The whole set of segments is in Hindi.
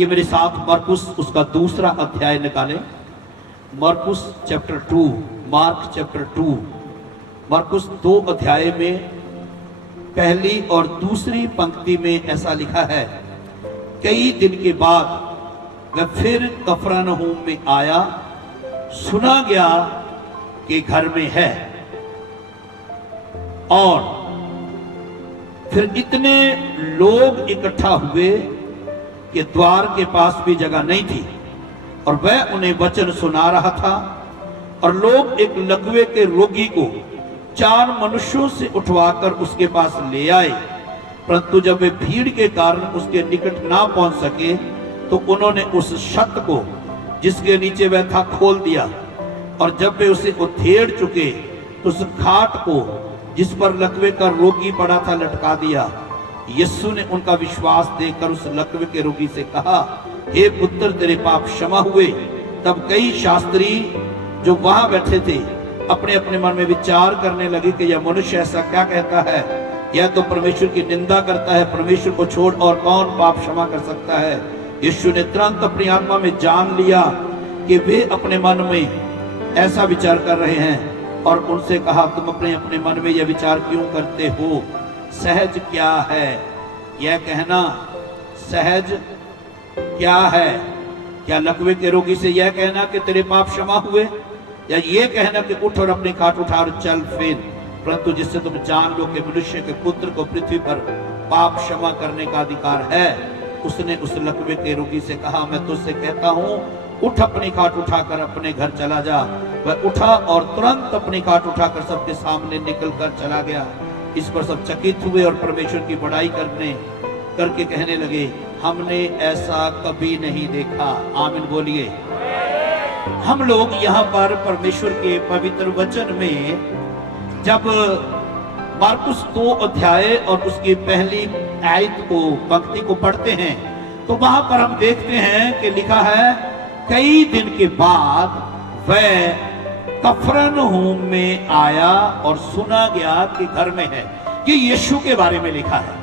आइए मेरे साथ मरकुस उसका दूसरा अध्याय निकालें। मरकुस चैप्टर 2, मार्क चैप्टर 2। मरकुस 2 अध्याय में पहली और दूसरी पंक्ति में ऐसा लिखा है, कई दिन के बाद वह फिर कफरनहूम में आया, सुना गया कि घर में है। और फिर इतने लोग इकट्ठा हुए कि द्वार के पास भी जगह नहीं थी, और वह उन्हें वचन सुना रहा था। और लोग एक लकवे के रोगी को 4 मनुष्यों से उठवाकर उसके पास ले आए, परंतु जब वे भीड़ के कारण उसके निकट ना पहुंच सके तो उन्होंने उस छत को जिसके नीचे वह था खोल दिया, और जब वे उसे उधेड़ चुके तो उस खाट को जिस पर लकवे का रोगी पड़ा था लटका दिया। यीशु ने उनका विश्वास देखकर उस लकवे के रोगी से कहा, हे पुत्र, तेरे पाप क्षमा हुए। तब कई शास्त्री जो वहां बैठे थे अपने अपने मन में विचार करने लगे कि यह मनुष्य ऐसा क्या कहता है, यह तो परमेश्वर की निंदा करता है। परमेश्वर को छोड़ और कौन पाप क्षमा कर सकता है। यीशु ने तुरंत अपनी आत्मा में जान लिया कि वे अपने मन में ऐसा विचार कर रहे हैं, और उनसे कहा, तुम अपने अपने मन में यह विचार क्यों करते हो? सहज क्या है यह कहना? सहज क्या है? क्या लकवे के रोगी से यह कहना कि तेरे पाप क्षमा हुए, या ये कहना कि उठ और अपनी खाट उठा और चल फिर? परंतु जिससे तुम जान लो कि मनुष्य के पुत्र को पृथ्वी पर पाप क्षमा करने का अधिकार है। उसने उस लकवे के रोगी से कहा, मैं तुझसे कहता हूँ, उठ अपनी खाट उठाकर अपने घर चला जा। वह उठा और तुरंत अपनी खाट उठाकर सबके सामने निकल कर चला गया। इस पर सब चकित हुए और परमेश्वर की बड़ाई करके कहने लगे, हमने ऐसा कभी नहीं देखा। आमीन बोलिए। हम लोग यहाँ पर परमेश्वर के पवित्र वचन में जब मार्कुस 2 अध्याय और उसकी पहली आयत को पंक्ति को पढ़ते हैं तो वहां पर हम देखते हैं कि लिखा है, कई दिन के बाद वह कफरनहूम में आया और सुना गया कि घर में है। ये यीशु के बारे में लिखा है,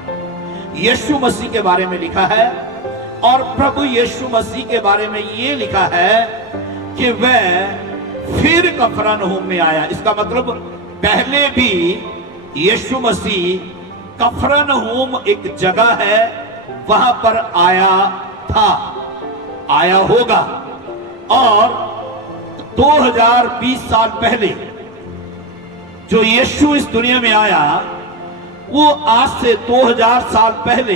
यीशु मसीह के बारे में लिखा है। और प्रभु यीशु मसीह के बारे में ये लिखा है कि वह फिर कफरनहूम में आया। इसका मतलब पहले भी यीशु मसीह कफरनहूम एक जगह है वहां पर आया था, आया होगा। और 2020 साल पहले जो यीशु इस दुनिया में आया, वो आज से 2000 साल पहले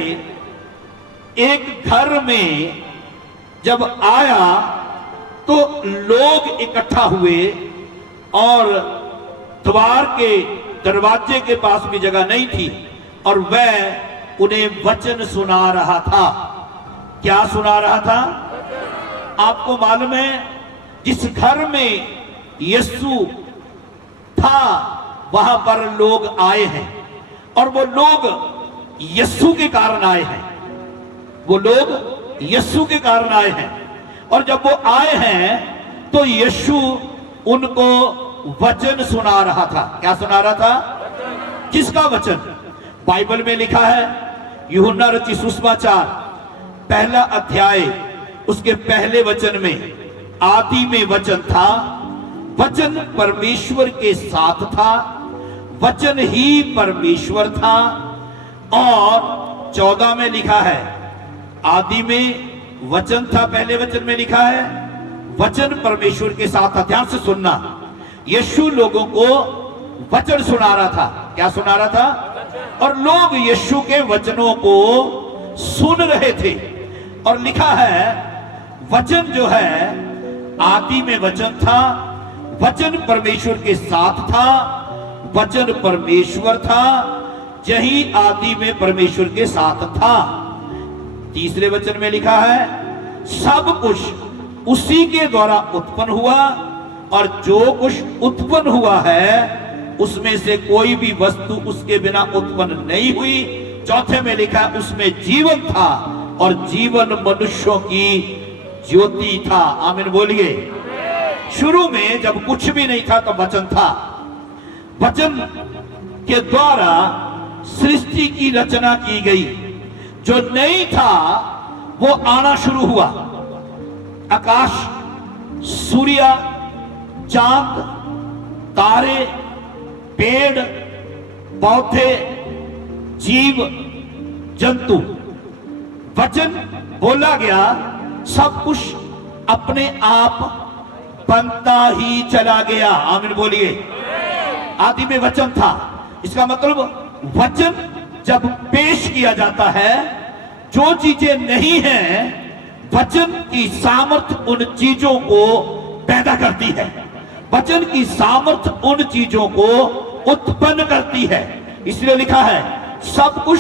एक घर में जब आया तो लोग इकट्ठा हुए, और द्वार के दरवाजे के पास भी जगह नहीं थी, और वह उन्हें वचन सुना रहा था। क्या सुना रहा था? आपको मालूम है, जिस घर में यीशु था वहां पर लोग आए हैं, और वो लोग यीशु के कारण आए हैं। वो लोग यीशु के कारण आए हैं, और जब वो आए हैं तो यीशु उनको वचन सुना रहा था। क्या सुना रहा था? किसका वचन? बाइबल में लिखा है, यूहन्ना रचित सुसमाचार 1 अध्याय उसके पहले वचन में, आदि में वचन था, वचन परमेश्वर के साथ था, वचन ही परमेश्वर था। और 14 में लिखा है, आदि में वचन था, पहले वचन में लिखा है, वचन परमेश्वर के साथ था। ध्यान से सुनना, यीशु लोगों को वचन सुना रहा था। क्या सुना रहा था? और लोग यीशु के वचनों को सुन रहे थे। और लिखा है, वचन जो है, आदि में वचन था, वचन परमेश्वर के साथ था, वचन परमेश्वर था, यही आदि में परमेश्वर के साथ था। तीसरे वचन में लिखा है, सब कुछ उसी के द्वारा उत्पन्न हुआ, और जो कुछ उत्पन्न हुआ है उसमें से कोई भी वस्तु उसके बिना उत्पन्न नहीं हुई। चौथे में लिखा, उसमें जीवन था, और जीवन मनुष्यों की ज्योति था। आमीन बोलिए। शुरू में जब कुछ भी नहीं था तो वचन था, वचन के द्वारा सृष्टि की रचना की गई। जो नहीं था वो आना शुरू हुआ। आकाश, सूर्य, चांद, तारे, पेड़, पौधे, जीव जंतु, वचन बोला गया, सब कुछ अपने आप बनता ही चला गया। आमीन बोलिए। आदि में वचन था, इसका मतलब वचन जब पेश किया जाता है, जो चीजें नहीं हैं, वचन की सामर्थ्य उन चीजों को पैदा करती है। वचन की सामर्थ्य उन चीजों को उत्पन्न करती है। इसलिए लिखा है, सब कुछ,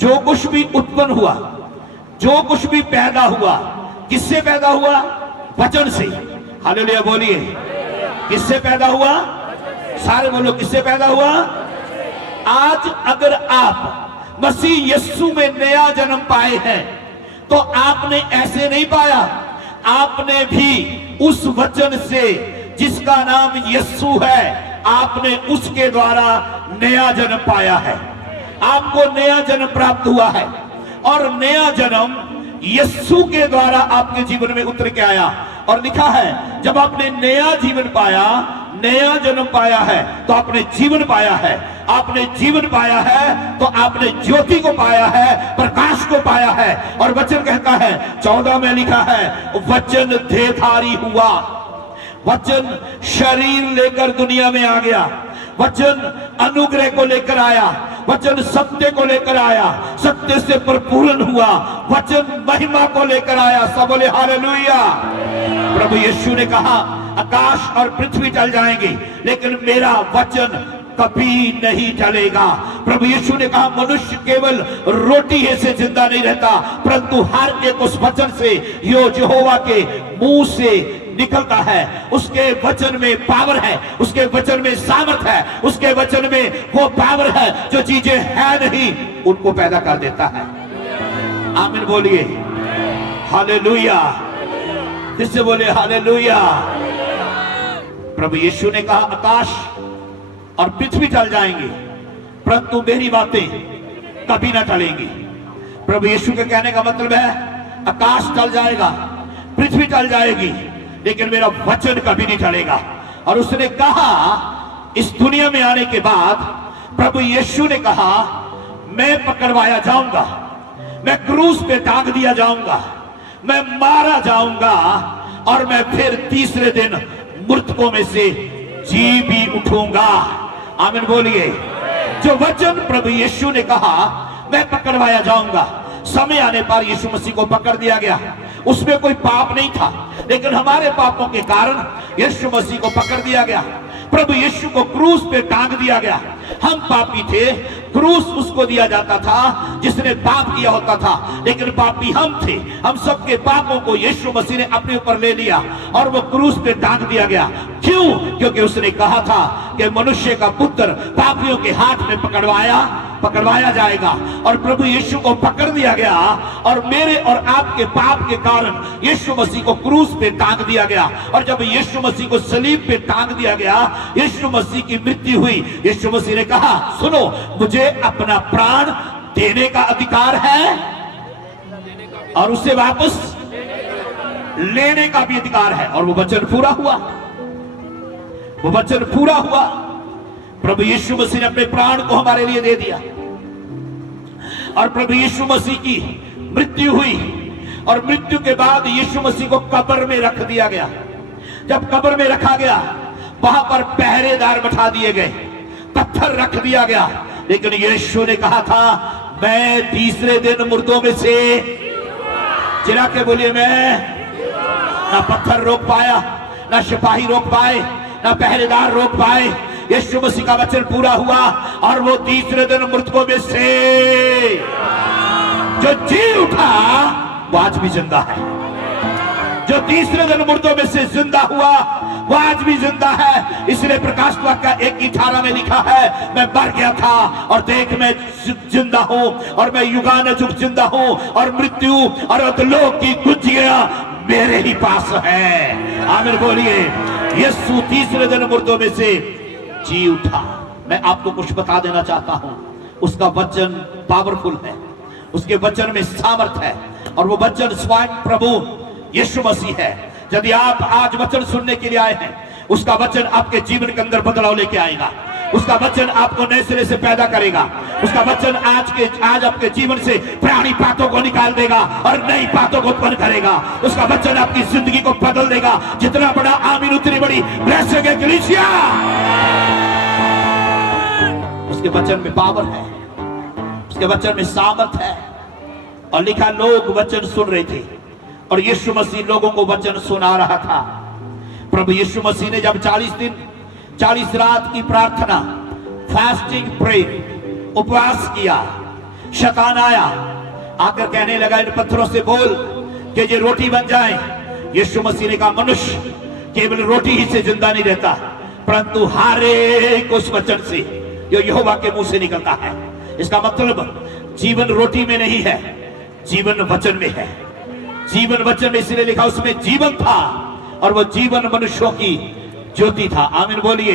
जो कुछ भी उत्पन्न हुआ, जो कुछ भी पैदा हुआ, किससे पैदा हुआ? वचन से। हालेलुया बोलिए। किससे पैदा हुआ? सारे बोलो, किससे पैदा हुआ? आज अगर आप मसीह यीशु में नया जन्म पाए हैं, तो आपने ऐसे नहीं पाया, आपने भी उस वचन से जिसका नाम यीशु है, आपने उसके द्वारा नया जन्म पाया है। आपको नया जन्म प्राप्त हुआ है, और नया जन्म यीशु के द्वारा आपके जीवन में उतर के आया। और लिखा है, जब आपने नया जीवन पाया, नया जन्म पाया है, तो आपने जीवन पाया है। आपने जीवन पाया है तो आपने ज्योति को पाया है, प्रकाश को पाया है। और वचन कहता है, 14 में लिखा है, वचन देहधारी हुआ। वचन शरीर लेकर दुनिया में आ गया। वचन अनुग्रह को लेकर आया। वचन सत्य को लेकर आया, सत्य से परिपूर्ण हुआ। वचन महिमा को लेकर आया। सब बोले हालेलुया। प्रभु यीशु ने कहा, आकाश और पृथ्वी टल जाएंगे, लेकिन मेरा वचन कभी नहीं टलेगा। प्रभु यीशु ने कहा, मनुष्य केवल रोटी ही से जिंदा नहीं रहता, परंतु हर एक उस वचन से जो यहोवा के मुंह से निकलता है। उसके वचन में पावर है, उसके वचन में सामर्थ है, उसके वचन में वो पावर है जो चीजें है नहीं, उनको पैदा कर देता है। आमीन बोलिए। हालेलुया। जिससे बोले हालेलुया। प्रभु यीशु ने कहा, आकाश और पृथ्वी टल जाएंगे, परंतु मेरी बातें कभी ना टलेंगी। प्रभु यीशु के कहने का मतलब है, आकाश टल जाएगा, पृथ्वी टल जाएगी, लेकिन मेरा वचन कभी नहीं टलेगा। और उसने कहा, इस दुनिया में आने के बाद प्रभु यीशु ने कहा, मैं पकड़वाया जाऊंगा, मैं क्रूस पे टांग दिया जाऊंगा, मैं मारा जाऊंगा, और मैं फिर तीसरे दिन मृतकों में से जी भी उठूंगा। आमीन बोलिए। जो वचन प्रभु यीशु ने कहा, मैं पकड़वाया जाऊंगा, समय आने पर यीशु मसीह को पकड़ दिया गया। उसमें कोई पाप नहीं था, लेकिन हमारे पापों के कारण यीशु मसीह को पकड़ दिया गया। प्रभु यीशु को क्रूस पे टांग दिया गया। हम पापी थे, क्रूस उसको दिया जाता था जिसने पाप किया होता था, लेकिन पापी हम थे। हम सबके पापों को यीशु मसीह ने अपने ऊपर ले लिया और वो क्रूस पे टांग दिया गया। क्यों? क्योंकि उसने कहा था कि मनुष्य का पुत्र पापियों के हाथ में पकड़वाया जाएगा। और प्रभु यीशु को पकड़ दिया गया, और मेरे और आपके पाप के कारण यीशु मसीह को क्रूस पे टांग दिया गया। और जब यीशु मसीह को सलीब पे टांग दिया गया, यीशु मसीह की मृत्यु हुई। यीशु मसीह ने कहा, सुनो, मुझे अपना प्राण देने का अधिकार है और उसे वापस लेने का भी अधिकार है। और वो वचन पूरा हुआ, वो वचन पूरा हुआ। प्रभु यीशु मसीह ने अपने प्राण को हमारे लिए दे दिया। और प्रभु यीशु मसीह की मृत्यु हुई, और मृत्यु के बाद यीशु मसीह को कब्र में रख दिया गया। जब कब्र में रखा गया, वहां पर पहरेदार बैठा दिए गए, पत्थर रख दिया गया, लेकिन यीशु ने कहा था, मैं तीसरे दिन मुर्दों में से, चिल्ला के बोलिए, मैं। ना पत्थर रोक पाया, ना सिपाही रोक पाए, ना पहरेदार रोक पाए। यीशु मसीह का वचन पूरा हुआ, और वो तीसरे दिन मृतकों में से जो जी उठा, वो आज भी जिंदा है। जो तीसरे दिन मुर्दों में से जिंदा हुआ, वो आज भी जिंदा है। इसलिए प्रकाश वाक्य 1:18 में लिखा है, मैं मर गया था और देख मैं जिंदा हूं, और मैं युगानुयुग जिंदा हूं, और मृत्यु और अधोलोक की कुंजियां मेरे ही पास है। आमीन बोलिए। यीशु तीसरे दिन मुर्दों में से जी उठा। मैं आपको कुछ बता देना चाहता हूं, उसका वचन पावरफुल है, उसके वचन में सामर्थ है, और वो वचन स्वयं प्रभु यीशु मसीह है। यदि आप आज वचन सुनने के लिए आए हैं, उसका वचन आपके जीवन के अंदर बदलाव लेके आएगा। उसका वचन आपको नए सिरे से पैदा करेगा। उसका वचन आज आपके जीवन से पुरानी बातों को निकाल देगा और नई बातों को उत्पन्न करेगा। उसका वचन आपकी जिंदगी को बदल देगा। जितना बड़ा आमीन उतनी बड़ी ब्लेसिंग है कलीसिया। उसके वचन में पावर है, उसके वचन में सामर्थ है। और लिखा, लोग वचन सुन रहे थे और यीशु मसीह लोगों को वचन सुना रहा था। प्रभु यीशु मसीह ने जब 40 दिन 40 रात की प्रार्थना, फास्टिंग प्रे, उपवास किया, शैतान आया, आकर कहने लगा इन पत्थरों से बोल कि ये रोटी बन जाए। यीशु मसीह ने कहा, मनुष्य केवल रोटी ही से जिंदा नहीं रहता, परंतु हर एक उस वचन से जो यहोवा के मुंह से निकलता है। इसका मतलब जीवन रोटी में नहीं है, जीवन वचन में है। जीवन वचन में इसलिए लिखा, उसमें जीवन था और वो जीवन मनुष्यों की ज्योति था। आमीन बोलिए,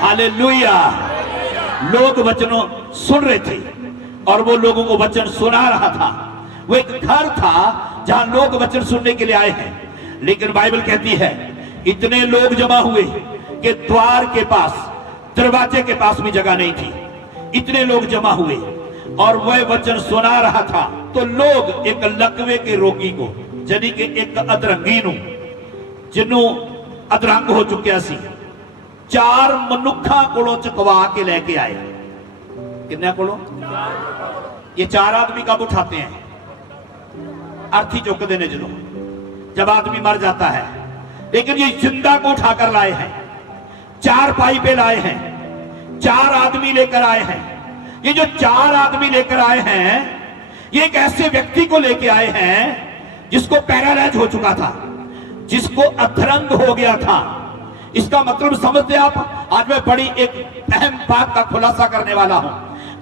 हालेलुया। लोग वचनों सुन रहे थे और वो लोगों को वचन सुना रहा था। वो एक घर था जहां लोग वचन सुनने के लिए आए हैं, लेकिन बाइबल कहती है इतने लोग जमा हुए कि द्वार के पास, दरवाजे के पास भी जगह नहीं थी। इतने लोग जमा हुए और वह वचन सुना रहा था। तो लोग एक लकवे के रोगी को, यानी कि एक अधरंगी नू, जिन्हों अधरंग हो चुकिया सी, 4 मनुखा कोलों चकवा के लेके आए। कितने कोलों? ये 4 आदमी कब उठाते हैं? अर्थी चुक देने जो, जब आदमी मर जाता है। लेकिन ये जिंदा को उठाकर लाए हैं, 4 पाई पे लाए हैं, 4 आदमी लेकर आए हैं। ये जो 4 आदमी लेकर आए हैं, ये एक ऐसे व्यक्ति को लेके आए हैं जिसको पैरालाइज हो चुका था, जिसको अधरंग हो गया था। इसका मतलब समझते आप? आज मैं बड़ी एक अहम बात का खुलासा करने वाला हूं।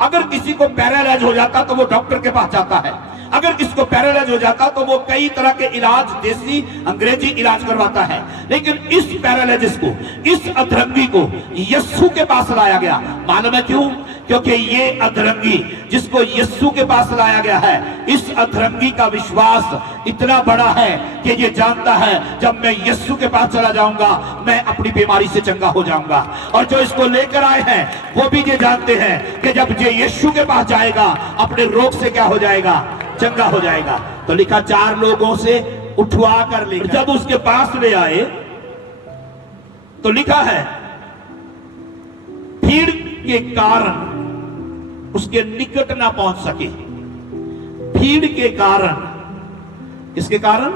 अगर किसी को पैरालाइज हो जाता तो वो डॉक्टर के पास जाता है। अगर किसी को पैरालाइज हो जाता तो वो कई तरह के इलाज, देसी अंग्रेजी इलाज करवाता है। लेकिन इस पैरालाइजिस को, इस अधरंगी को यीशु के पास लाया गया। मालूम है क्यों? क्योंकि ये अधरंगी जिसको यीशु के पास लाया गया है, इस अधरंगी का विश्वास इतना बड़ा है कि ये जानता है जब मैं यीशु के पास चला जाऊंगा मैं अपनी बीमारी से चंगा हो जाऊंगा। और जो इसको लेकर आए हैं वो भी ये जानते हैं कि जब ये यीशु के पास जाएगा अपने रोग से क्या हो जाएगा? चंगा हो जाएगा। तो लिखा 4 लोगों से उठवा कर ले, जब उसके पास ले आए तो लिखा है भीड़ के कारण उसके निकट ना पहुंच सके। भीड़ के कारण, किसके कारण?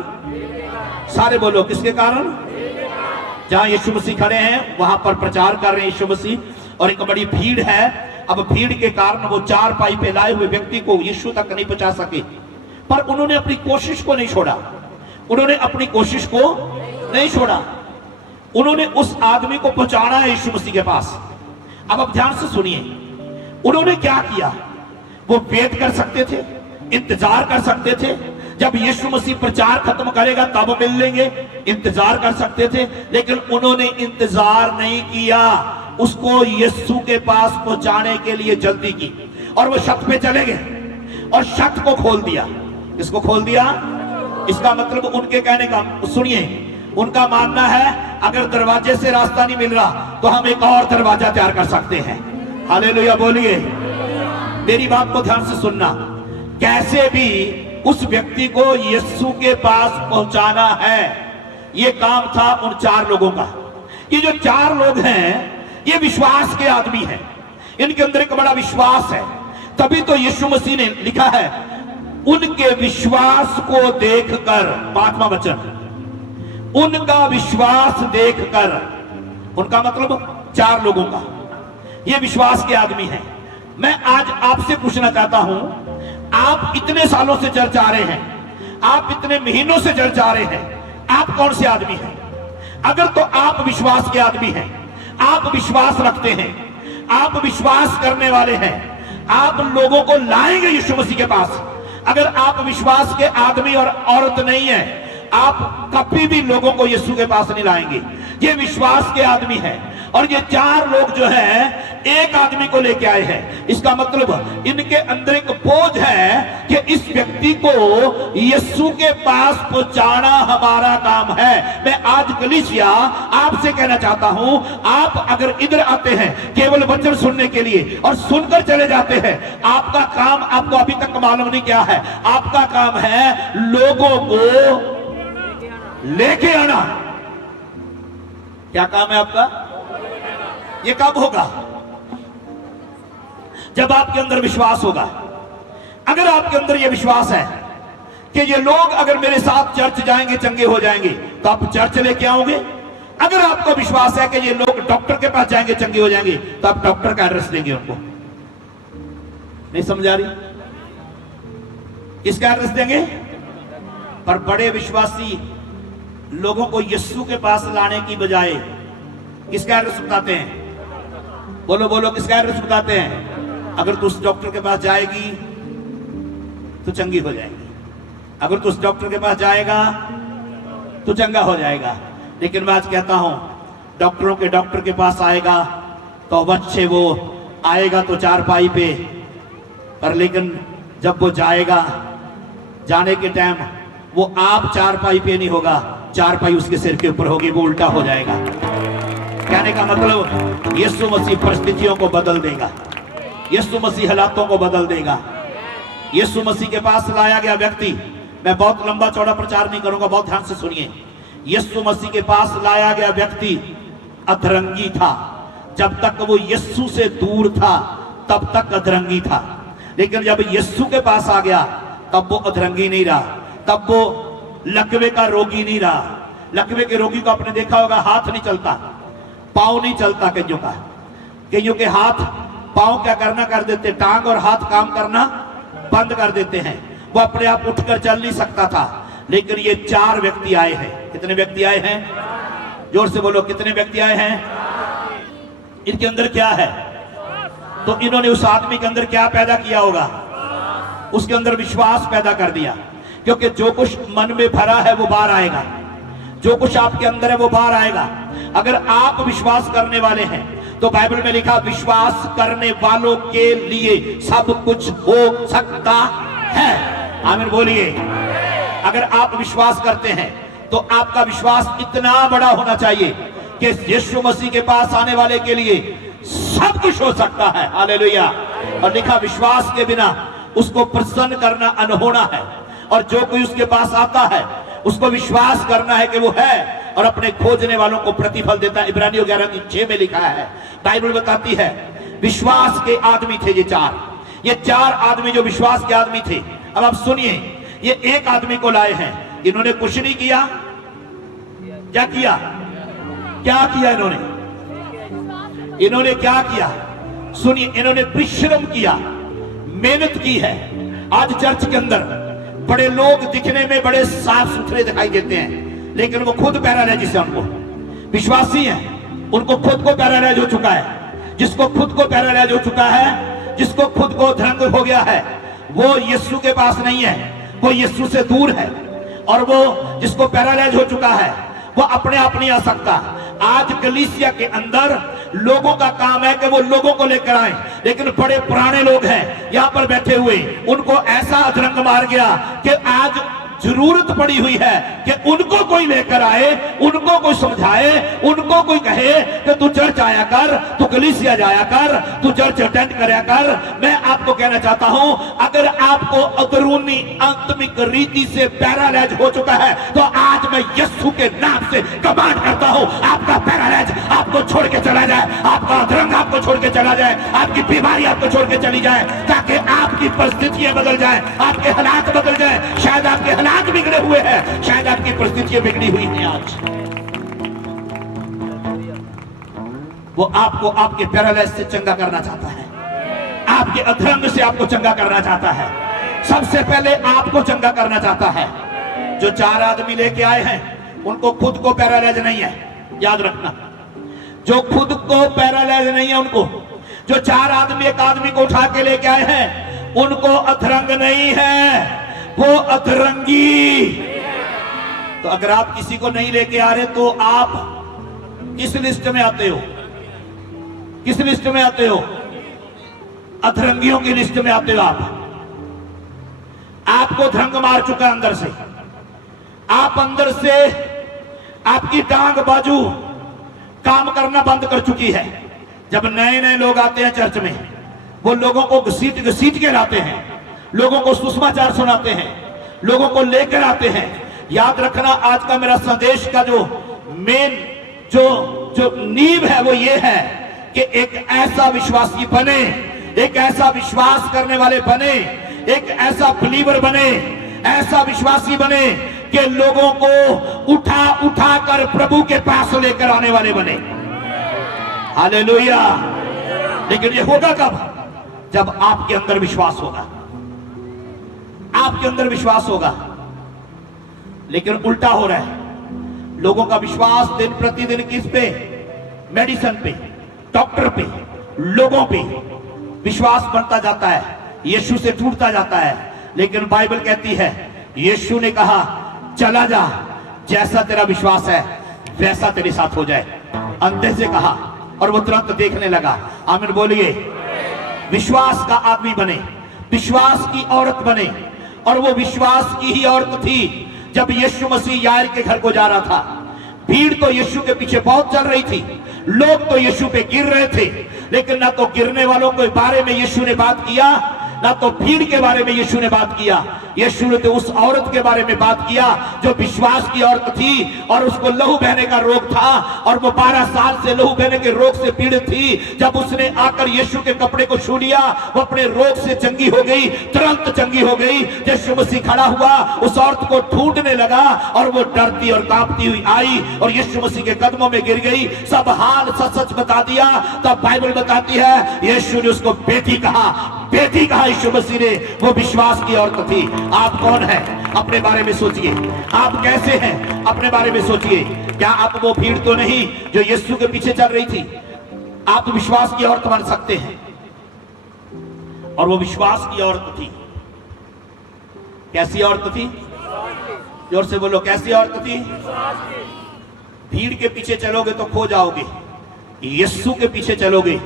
सारे बोलो, किसके कारण? जहां यीशु मसीह खड़े हैं वहां पर प्रचार कर रहे हैं यीशु मसीह, और एक बड़ी भीड़ है। अब भीड़ के कारण वो 4 पाई पे लाए हुए व्यक्ति को यीशु तक नहीं पहुंचा सके, पर उन्होंने अपनी कोशिश को नहीं छोड़ा। उन्होंने अपनी कोशिश को नहीं छोड़ा। उन्होंने उस आदमी को पहुंचाना है यीशु मसीह के पास। अब आप ध्यान से सुनिए, उन्होंने क्या किया? वो वेट कर सकते थे, इंतजार कर सकते थे, जब यीशु मसीह प्रचार खत्म करेगा तब मिल लेंगे, इंतजार कर सकते थे। लेकिन उन्होंने इंतजार नहीं किया, उसको यीशु के पास पहुंचाने के लिए जल्दी की और वो छत पे चले गए और छत को खोल दिया। किसको खोल दिया? इसका मतलब उनके कहने का, सुनिए, उनका मानना है अगर दरवाजे से रास्ता नहीं मिल रहा तो हम एक और दरवाजा तैयार कर सकते हैं। हालेलुया बोलिए। मेरी बात को ध्यान से सुनना। कैसे भी उस व्यक्ति को यीशु के पास पहुंचाना है, यह काम था उन 4 लोगों का। ये जो 4 लोग हैं ये विश्वास के आदमी हैं, इनके अंदर एक बड़ा विश्वास है। तभी तो यीशु मसीह ने लिखा है उनके विश्वास को देखकर, 5वां वचन, उनका विश्वास देखकर, उनका मतलब 4 लोगों का, ये विश्वास के आदमी हैं। मैं आज आपसे पूछना चाहता हूं, आप इतने सालों से चर्च आ रहे हैं, आप इतने महीनों से चर्च आ रहे हैं, आप कौन से आदमी हैं? अगर तो आप विश्वास के आदमी हैं, आप विश्वास रखते हैं, आप विश्वास करने वाले हैं, आप लोगों को लाएंगे यीशु मसीह के पास। अगर आप विश्वास के आदमी और औरत नहीं है, आप कभी भी लोगों को यीशु के पास नहीं लाएंगे। ये विश्वास के आदमी है। और ये 4 लोग जो हैं एक आदमी को लेके आए हैं। इसका मतलब इनके अंदर एक बोझ है कि इस व्यक्ति को यीशु के पास पहुंचाना हमारा काम है। मैं आज कलीसिया आपसे कहना चाहता हूं, आप अगर इधर आते हैं केवल वचन सुनने के लिए और सुनकर चले जाते हैं, आपका काम आपको अभी तक मालूम नहीं क्या है। आपका काम है लोगों को लेके आना। क्या काम है आपका? ये कब होगा? जब आपके अंदर विश्वास होगा। अगर आपके अंदर ये विश्वास है कि ये लोग अगर मेरे साथ चर्च जाएंगे चंगे हो जाएंगे, तो आप चर्च लेके आओगे। अगर आपको विश्वास है कि ये लोग डॉक्टर के पास जाएंगे चंगे हो जाएंगे, तो आप डॉक्टर का एड्रेस देंगे उनको। नहीं समझ आ रही? किसका एड्रेस देंगे? पर बड़े विश्वासी लोगों को यीशु के पास लाने की बजाय किसका एड्रेस बताते हैं? बोलो बोलो, किसका एड्रेस बताते हैं? अगर तू उस डॉक्टर के पास जाएगी तो चंगी हो जाएगी, अगर तू उस डॉक्टर के पास जाएगा तो चंगा हो जाएगा। लेकिन मैं आज कहता हूं, डॉक्टरों के डॉक्टर के पास आएगा तो बच्चे वो आएगा तो चारपाई पे, पर लेकिन जब वो जाएगा, जाने के टाइम वो आप चारपाई पे नहीं होगा, चारपाई उसके सिर के ऊपर होगी, वो उल्टा हो जाएगा। कहने का मतलब यीशु मसीह परिस्थितियों को बदल देगा, यीशु मसीह हालातों को बदल देगा। यीशु मसीह के पास लाया गया व्यक्ति, मैं बहुत लंबा चौड़ा प्रचार नहीं करूंगा, बहुत ध्यान से सुनिए। यीशु मसीह के पास लाया गया व्यक्ति अधरंगी था। जब तक वो यीशु से दूर था तब तक अधरंगी था, लेकिन जब यीशु के पास आ गया तब वो अधरंगी नहीं रहा, तब वो लकवे का रोगी नहीं रहा। लकवे के रोगी को आपने देखा होगा, हाथ नहीं चलता, पांव नहीं चलता कईयों का। कईयों के हाथ पांव क्या करना कर देते, टांग और हाथ काम करना बंद कर देते हैं, वो अपने आप उठकर चल नहीं सकता था। लेकिन ये 4 व्यक्ति आए हैं। कितने व्यक्ति आए हैं? जोर से बोलो, कितने व्यक्ति आए हैं? इनके अंदर क्या है? तो इन्होंने उस आदमी के अंदर क्या पैदा किया होगा? उसके अंदर विश्वास पैदा कर दिया। क्योंकि जो कुछ मन में भरा है वो बाहर आएगा, जो कुछ आपके अंदर है वो बाहर आएगा। अगर आप विश्वास करने वाले हैं तो बाइबल में लिखा, विश्वास करने वालों के लिए सब कुछ हो सकता है। आमीन बोलिए। अगर आप विश्वास करते हैं तो आपका विश्वास इतना बड़ा होना चाहिए कि यीशु मसीह के पास आने वाले के लिए सब कुछ हो सकता है। हालेलुया। और लिखा, विश्वास के बिना उसको प्रसन्न करना अनहोना है, और जो कोई उसके पास आता है उसको विश्वास करना है कि वो है और अपने खोजने वालों को प्रतिफल देता है। इब्रानियों 11:6 में लिखा है। बाइबल बताती है विश्वास के आदमी थे ये 4 आदमी जो विश्वास के आदमी थे। अब आप सुनिए, ये एक आदमी को लाए हैं, इन्होंने कुछ नहीं किया। क्या किया? क्या किया इन्होंने क्या किया? सुनिए, इन्होंने परिश्रम किया, मेहनत की है। आज चर्च के अंदर बड़े लोग दिखने में बड़े साफ सुथरे दिखाई देते हैं, लेकिन वो खुद पैरालाइज है। उनको विश्वासी है, उनको खुद को पैरालाइज हो चुका है। जिसको खुद को पैरालाइज हो चुका है, जिसको खुद को अधरंग हो गया है, वो यीशु के पास नहीं है, वो यीशु से दूर है। और वो जिसको पैरालाइज हो चुका है वो अपने आप नहीं आ सकता। आज कलीसिया के अंदर लोगों का काम है कि वो लोगों को लेकर आए, लेकिन बड़े पुराने लोग हैं यहां पर बैठे हुए, उनको ऐसा अधरंग मार गया कि आज जरूरत पड़ी हुई है कि उनको कोई लेकर आए, उनको कोई समझाए, उनको कोई कहे कि तू चर्च आया कर, तू कलीसिया जाया कर, तू चर्च अटेंड कराया कर। मैं आपको कहना चाहता हूं, अगर आपको अंदरूनी आत्मिक रीति से पैरालाइज हो चुका है तो आज मैं यीशु के नाम से कमांड करता हूं, आपका पैरालाइज आपको छोड़ के चला जाए, आपका अधरंग आपको छोड़ के चला जाए, आपकी बीमारी आपको छोड़ के चली जाए, ताकि आपकी परिस्थितियां बदल जाए, आपके हालात बदल जाए। शायद आपके हालात बिगड़े हुए हैं, शायद आपकी परिस्थितियां बिगड़ी हुई हैं। आज वो आपको आपके पैरालाइज से चंगा करना चाहता है, आपके अधरंग से आपको चंगा करना चाहता है। सबसे पहले आपको चंगा करना चाहता है। जो 4 आदमी लेके आए हैं उनको खुद को पैरालाइज नहीं है, याद रखना। जो खुद को पैरालाइज नहीं है उनको, जो 4 आदमी एक आदमी को उठा के लेके आए हैं उनको अधरंग नहीं है, वो अधरंगी। तो अगर आप किसी को नहीं लेके आ रहे तो आप किस लिस्ट में आते हो? किस लिस्ट में आते हो? अधरंगियों की लिस्ट में आते हो आप। आपको धरंग मार चुका अंदर से, आप अंदर से आपकी टांग बाजू काम करना बंद कर चुकी है। जब नए नए लोग आते हैं चर्च में, वो लोगों को घसीट घसीट के लाते हैं, लोगों को सुसमाचार सुनाते हैं, लोगों को लेकर आते हैं। याद रखना, आज का मेरा संदेश का जो मेन जो नींव है वो ये है कि एक ऐसा विश्वासी बने, एक ऐसा विश्वास करने वाले बने, एक ऐसा बिलीवर बने, ऐसा विश्वासी बने कि लोगों को उठा उठा कर प्रभु के पास लेकर आने वाले बने। हालेलुया। लेकिन ये होगा कब? जब आपके अंदर विश्वास होगा, आपके अंदर विश्वास होगा। लेकिन उल्टा हो रहा है, लोगों का विश्वास दिन प्रतिदिन किस पे? मेडिसिन पे, डॉक्टर पे, लोगों पे विश्वास बढ़ता जाता है, यीशु से टूटता जाता है। लेकिन बाइबल कहती है, यीशु ने कहा चला जा, जैसा तेरा विश्वास है वैसा तेरे साथ हो जाए। अंधे से कहा और वो तुरंत देखने लगा। आमीन बोलिए। विश्वास का आदमी बने, विश्वास की औरत बने। और वो विश्वास की ही औरत थी जब यीशु मसीह याईर के घर को जा रहा था। भीड़ तो यीशु के पीछे बहुत चल रही थी, लोग तो यीशु पे गिर रहे थे, लेकिन ना तो गिरने वालों के बारे में यीशु ने बात किया, ना तो भीड़ के बारे में यीशु ने बात किया। यीशु ने तो उस औरत के बारे में बात किया जो विश्वास की औरत थी और उसको लहू बहने का रोग था, और वो 12 साल से लहू बहने के रोग से पीड़ित थी। जब उसने आकर यीशु के कपड़े को छू लिया, वो अपने रोग से चंगी हो गई, तुरंत चंगी हो गई। यीशु मसीह खड़ा हुआ, उस औरत को ढूंढने लगा और वो डरती और कांपती हुई आई और यीशु मसीह के कदमों में गिर गई, सब हाल सच सच बता दिया। तब बाइबल बताती है यीशु ने उसको बेटी कहा, बेटी कहा यीशु मसीह ने। वो विश्वास की औरत थी। आप कौन है? अपने बारे में सोचिए। आप कैसे हैं? अपने बारे में सोचिए। क्या आप वो भीड़ तो नहीं जो यीशु के पीछे चल रही थी? आप विश्वास की औरत बन सकते हैं। और वो विश्वास की औरत थी। कैसी औरत थी? जोर से बोलो, कैसी औरत थी? भीड़ के पीछे चलोगे तो खो जाओगे, यीशु के पीछे चलोगे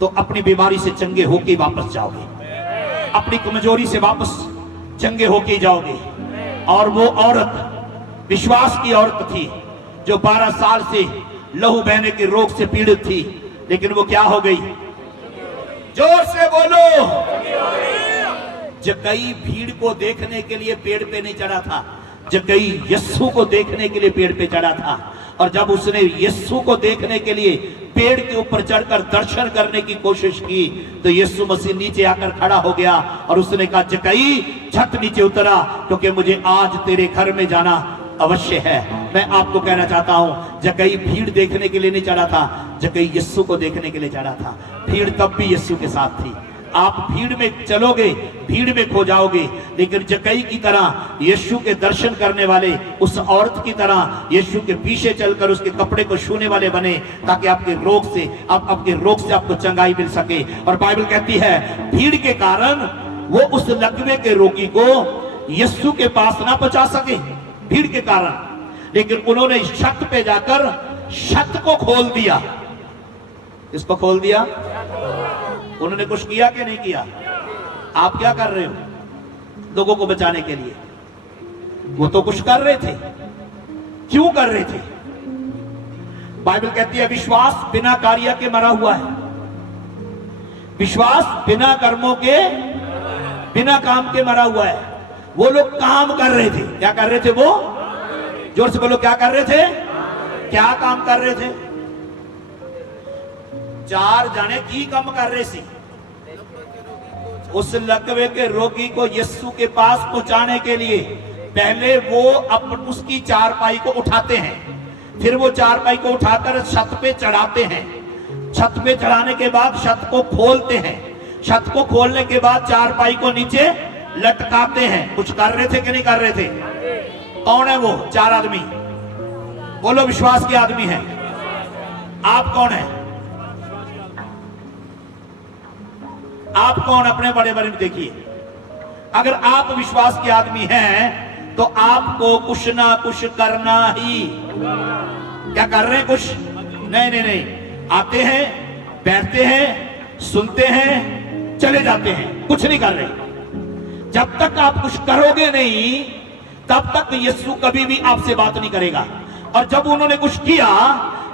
तो अपनी बीमारी से चंगे होके वापस जाओगे, अपनी कमजोरी से वापस चंगे होके जाओगे। और वो औरत विश्वास की औरत थी जो 12 साल से लहू बहने के रोग से पीड़ित थी, लेकिन वो क्या हो गई? जोर से बोलो। जक्कई भीड़ को देखने के लिए पेड़ पे नहीं चढ़ा था, जक्कई यीशु को देखने के लिए पेड़ पे चढ़ा था। और जब उसने यीशु को देखने के लिए पेड़ के ऊपर चढ़कर दर्शन करने की कोशिश की तो यीशु मसीह नीचे आकर खड़ा हो गया और उसने कहा, जक्कई छत नीचे उतरा, क्योंकि मुझे आज तेरे घर में जाना अवश्य है। मैं आपको कहना चाहता हूं, जक्कई भीड़ देखने के लिए नहीं चढ़ा था, जक्कई यीशु को देखने के लिए चढ़ा था। भीड़ तब भी यीशु के साथ थी। आप भीड़ में चलोगे, भीड़ में खो जाओगे, लेकिन जक्कई की तरह यीशु के दर्शन करने वाले, उस औरत की तरह यीशु के पीछे चलकर उसके कपड़े को छूने वाले बने, ताकि आपके रोग से आपको चंगाई मिल सके। और बाइबल कहती है भीड़ के कारण वो उस लकवे के रोगी को यीशु के पास ना पहुंचा सके, भीड़ के कारण। लेकिन उन्होंने छत पे जाकर छत को खोल दिया। इसको खोल दिया। उन्होंने कुछ किया कि नहीं किया? आप क्या कर रहे हो लोगों को बचाने के लिए? वो तो कुछ कर रहे थे। क्यों कर रहे थे? बाइबल कहती है विश्वास बिना कार्य के मरा हुआ है। विश्वास बिना कर्मों के, बिना काम के मरा हुआ है। वो लोग काम कर रहे थे। क्या कर रहे थे? वो जोर से बोलो, क्या कर रहे थे? क्या काम कर रहे थे? 4 जने की कम कर रहे थे? उस लकवे के रोगी को यीशु के पास पहुंचाने के लिए पहले वो उसकी चारपाई को उठाते हैं, फिर वो चारपाई को उठाकर छत पे चढ़ाते हैं। छत पे चढ़ाने के बाद छत को खोलते हैं। छत को खोलने के बाद चारपाई को नीचे लटकाते हैं। कुछ कर रहे थे कि नहीं कर रहे थे? कौन है वो 4 आदमी? बोलो, विश्वास के आदमी हैं। आप कौन है? आप कौन? अपने बड़े बड़े में देखिए। अगर आप विश्वास के आदमी हैं तो आपको कुछ ना कुछ करना ही। क्या कर रहे हैं? कुछ नहीं। आते हैं, बैठते हैं, सुनते हैं, चले जाते हैं, कुछ नहीं कर रहे। जब तक आप कुछ करोगे नहीं तब तक यीशु कभी भी आपसे बात नहीं करेगा। और जब उन्होंने कुछ किया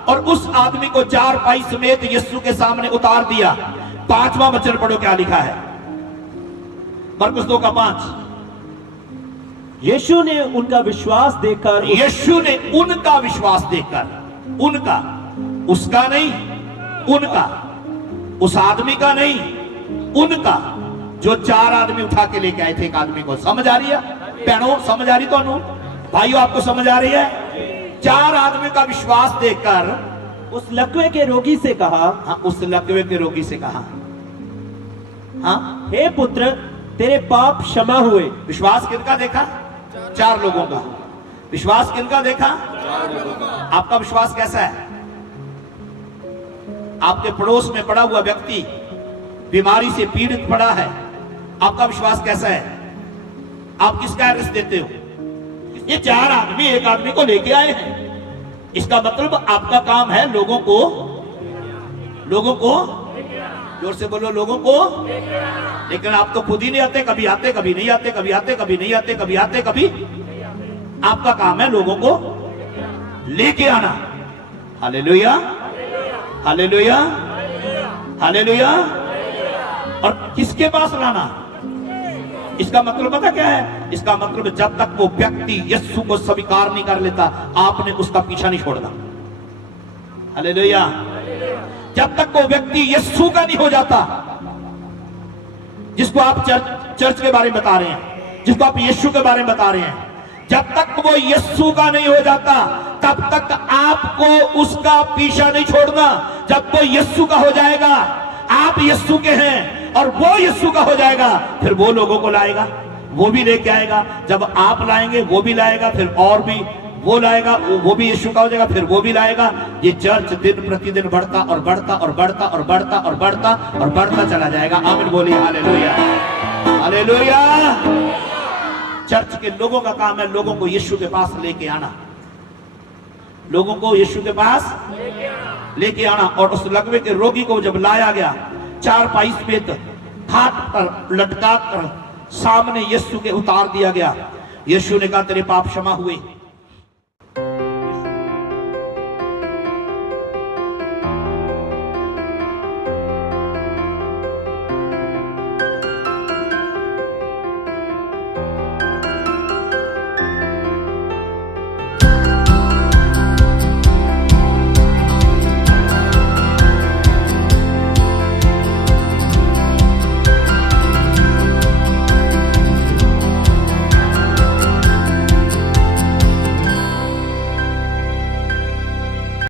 और उस आदमी को चारपाई समेत यीशु के सामने उतार दिया, 5वां वचन पढ़ो क्या लिखा है, मरकुस 2:5। यीशु ने उनका विश्वास देखकर यीशु ने उनका विश्वास देखकर, उनका, उसका नहीं, उनका, उस आदमी का नहीं, उनका, जो 4 आदमी उठा के लेके आए थे एक आदमी को। समझ आ रही है बहनों, समझ आ रही तो भाइयों, आपको समझ आ रही है? 4 आदमी का विश्वास देखकर उस लकवे के रोगी से कहा, हाँ, उस लकवे के रोगी से कहा, हाँ, हे पुत्र, तेरे पाप क्षमा हुए। विश्वास किनका देखा? 4 लोगों का। विश्वास किनका देखा? आपका विश्वास कैसा है? आपके पड़ोस में पड़ा हुआ व्यक्ति बीमारी से पीड़ित पड़ा है, आपका विश्वास कैसा है? आप किसका एड्रेस देते हो? ये 4 आदमी एक आदमी को लेके आए हैं, इसका मतलब आपका काम है लोगों को, जोर से बोलो, लोगों को। लेकिन आप तो खुद ही नहीं आते, कभी आते कभी नहीं आते, कभी आते कभी नहीं आते, कभी आते कभी। आपका काम है लोगों को लेके आना। Hallelujah, hallelujah, hallelujah. और किसके पास लाना? इसका मतलब पता क्या है? इसका मतलब जब तक वो व्यक्ति यीशु को स्वीकार नहीं कर लेता, आपने उसका पीछा नहीं छोड़ना। हालेलुया। जब तक वो व्यक्ति यीशु का नहीं हो जाता, जिसको आप चर्च के बारे में बता रहे हैं, जिसको आप यीशु के बारे में बता रहे हैं, जब तक वो यीशु का नहीं हो जाता तब तक आपको उसका पीछा नहीं छोड़ना। जब वो यीशु का हो जाएगा, आप यीशु के हैं और वो यीशु का हो जाएगा, फिर वो लोगों को लाएगा, वो भी लेके आएगा। जब आप लाएंगे वो भी लाएगा, फिर और भी वो लाएगा, वो भी यीशु का हो जाएगा, फिर वो भी लाएगा। ये चर्च दिन प्रतिदिन बढ़ता और बढ़ता और बढ़ता और बढ़ता और बढ़ता और बढ़ता चला जाएगा। आमीन बोलिए, हालेलुया, हालेलुया। चर्च के लोगों का काम है लोगों को यीशु के पास लेके आना, लोगों को यीशु के पास लेके आना। और उस लकवे के रोगी को जब लाया गया, चारपाई समेत खाट पर लटका कर सामने यीशु के उतार दिया गया, यीशु ने कहा तेरे पाप क्षमा हुए।